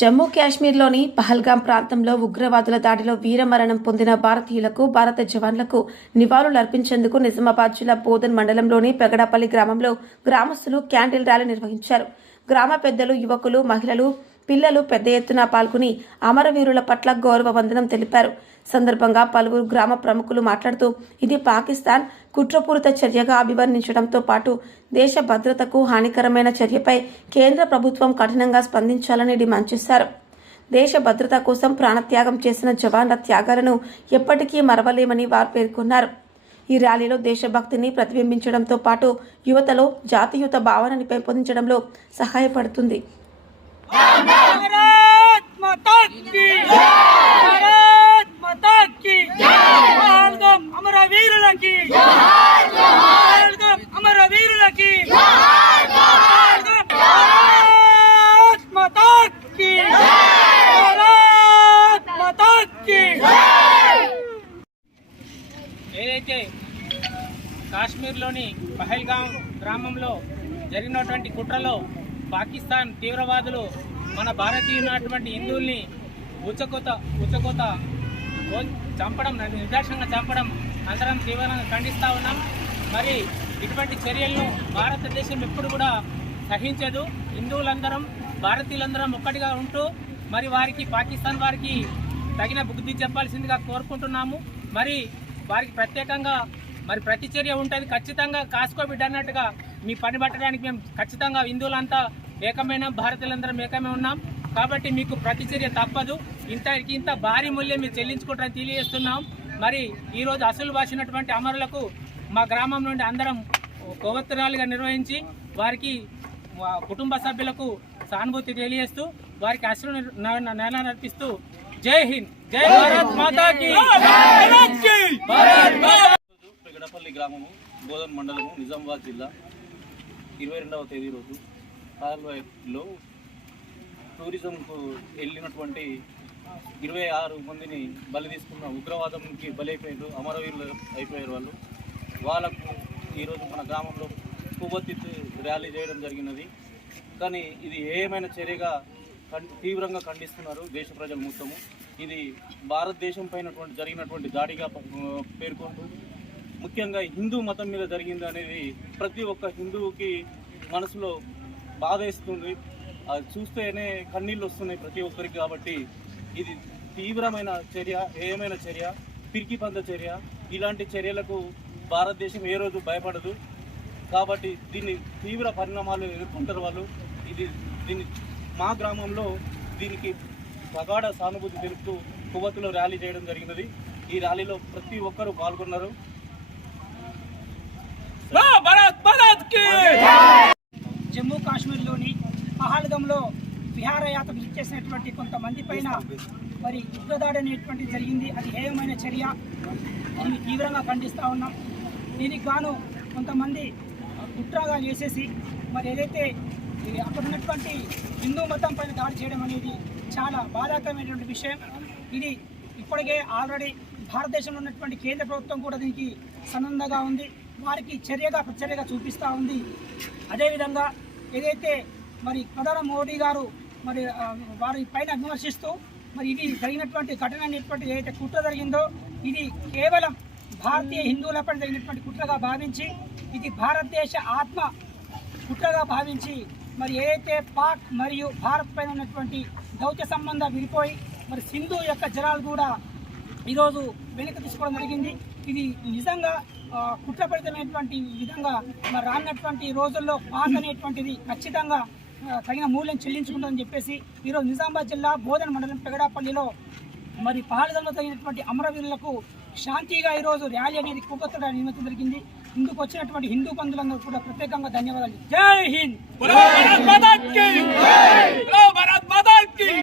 జమ్మూ కాశ్మీర్లోని పహల్గాం ప్రాంతంలో ఉగ్రవాదుల దాడిలో వీరమరణం పొందిన భారతీయులకు భారత జవాన్లకు నివాళులర్పించేందుకు నిజామాబాద్ జిల్లా బోధన్ మండలంలోని పెగడపల్లి గ్రామంలో గ్రామస్తులు క్యాండిల్ ర్యాలీ నిర్వహించారు. గ్రామ పెద్దలు, యువకులు, మహిళలు, పిల్లలు పెద్ద ఎత్తున పాల్గొని అమరవీరుల పట్ల గౌరవ వందనం తెలిపారు. సందర్భంగా పలువురు గ్రామ ప్రముఖులు మాట్లాడుతూ ఇది పాకిస్తాన్ కుట్రపూరిత చర్యగా అభివర్ణించడంతో పాటు దేశ భద్రతకు హానికరమైన చర్యపై కేంద్ర ప్రభుత్వం కఠినంగా స్పందించాలని డిమాండ్ చేశారు. దేశ భద్రత కోసం ప్రాణత్యాగం చేసిన జవాన్ల త్యాగాలను ఎప్పటికీ మరవలేమని వారు పేర్కొన్నారు. ఈ ర్యాలీలో దేశభక్తిని ప్రతిబింబించడంతో పాటు యువతలో జాతీయత భావనని పెంపొందించడంలో సహాయపడుతుంది. ఏదైతే కాశ్మీర్లోని పహల్గాం గ్రామంలో జరిగినటువంటి కుట్రలో పాకిస్తాన్ తీవ్రవాదులు మన భారతీయులైనటువంటి హిందువుల్ని ఉచ్చకోత చంపడం, నిర్దాక్షంగా చంపడం అందరం తీవ్రంగా ఖండిస్తూ ఉన్నాం. మరి ఇటువంటి చర్యలను భారతదేశం ఎప్పుడు కూడా సహించదు. హిందువులందరం, భారతీయులందరం ఒక్కటిగా ఉంటూ మరి పాకిస్తాన్ వారికి తగిన బుద్ధి చెప్పాల్సిందిగా కోరుకుంటున్నాము. మరి వారికి ప్రత్యేకంగా ప్రతి చర్య ఉంటుంది. ఖచ్చితంగా కాసుకోబిడ్డ అన్నట్టుగా మీ పని పట్టడానికి మేము ఖచ్చితంగా హిందువులంతా ఏకమైన, భారతీయులందరం ఏకమే ఉన్నాం. కాబట్టి మీకు ప్రతి చర్య తప్పదు. ఇంత భారీ మూల్యం మీరు చెల్లించుకుంటారని తెలియజేస్తున్నాం. మరి ఈరోజు అసలు బాసినటువంటి అమరులకు మా గ్రామం నుండి అందరం కొవ్వొత్తురాలుగా నిర్వహించి వారికి కుటుంబ సభ్యులకు సానుభూతి తెలియజేస్తూ వారికి అసలు నర్పిస్తూ జై హింద్, జై భారత్ మాతాకి. పెగడపల్లి గ్రామము, బోధన్ మండలము, నిజామాబాద్ జిల్లా 22వ తేదీ రోజు పాల్వాయిలో టూరిజంకు వెళ్ళినటువంటి 26 మందిని బలి తీసుకున్న ఉగ్రవాదంకి బలైపోయారు, అమరవీరులు అయిపోయారు. వాళ్ళకు ఈరోజు మన గ్రామంలో కొవ్వొత్తి ర్యాలీ చేయడం జరిగినది. కానీ ఇది ఏమైనా చర్యగా తీవ్రంగా ఖండిస్తున్నారు దేశ ప్రజలు మొత్తము. ఇది భారతదేశం పైన జరిగినటువంటి దాడిగా పేర్కొంటూ, ముఖ్యంగా హిందూ మతం మీద జరిగింది అనేది ప్రతి ఒక్క హిందువుకి మనసులో బాధేస్తుంది. అది చూస్తేనే కన్నీళ్ళు వస్తున్నాయి ప్రతి ఒక్కరికి. కాబట్టి ఇది తీవ్రమైన చర్య, ఏమైన చర్య, పిరికిపంద చర్య. ఇలాంటి చర్యలకు భారతదేశం ఏ రోజు భయపడదు. కాబట్టి దీన్ని తీవ్ర పరిణామాలు ఎదుర్కొంటారు వాళ్ళు. దీన్ని మా గ్రామంలో దీనికి ప్రగాఢ సానుభూతి తెలుపుతూ కొవ్వొత్తులో ర్యాలీ చేయడం జరిగినది. ఈ ర్యాలీలో ప్రతి ఒక్కరూ పాల్గొన్నారు. జమ్మూ కాశ్మీర్లోని పహల్గాంలో విహారయాత్రలు ఇచ్చేసినటువంటి కొంతమంది పైన మరి ఉగ్రదాడి అనేటువంటి జరిగింది. అది హేయమైన చర్య. దీన్ని తీవ్రంగా ఖండిస్తూ ఉన్నాం. దీనికి గాను కొంతమంది కుట్రగా చేసేసి ఏదైతే అక్కడ ఉన్నటువంటి హిందూ మతం పైన దాడి చేయడం అనేది చాలా బాధాకరమైనటువంటి విషయం. ఇది ఇప్పటికే ఆల్రెడీ భారతదేశంలో ఉన్నటువంటి కేంద్ర ప్రభుత్వం కూడా దీనికి సన్నద్ధంగా ఉంది. వారికి ప్రచర్యగా చూపిస్తూ ఉంది. అదేవిధంగా ఏదైతే ప్రధాని మోడీ గారు వారి పైన విమర్శిస్తూ ఇది జరిగినటువంటి ఘటన అనేటువంటి ఏదైతే కుట్ర జరిగిందో ఇది కేవలం భారతీయ హిందువులపై జరిగినటువంటి కుట్రగా భావించి, ఇది భారతదేశ ఆత్మ కుట్రగా భావించి ఏదైతే పాక్ మరియు భారత్ పైన ఉన్నటువంటి దౌత్య సంబంధం విడిపోయి సింధు యొక్క జలాలు కూడా ఈరోజు వెనక్కి తీసుకోవడం జరిగింది. ఇది నిజంగా కుట్రపరితమైనటువంటి విధంగా రానున్నటువంటి రోజుల్లో పాక్ అనేటువంటిది ఖచ్చితంగా తగిన మూల్యం చెల్లించుకుంటుందని చెప్పేసి ఈరోజు నిజామాబాద్ జిల్లా బోధన్ మండలం పెగడాపల్లిలో పహల్గాంలో తగినటువంటి అమరవీరులకు శాంతిగా ఈరోజు ర్యాలీ అనేది కొవ్వొత్తుగా నిర్మించడం జరిగింది. ఇందుకు వచ్చినటువంటి హిందూ బంధువులందరూ కూడా ప్రత్యేకంగా ధన్యవాదాలు. జై హింద్.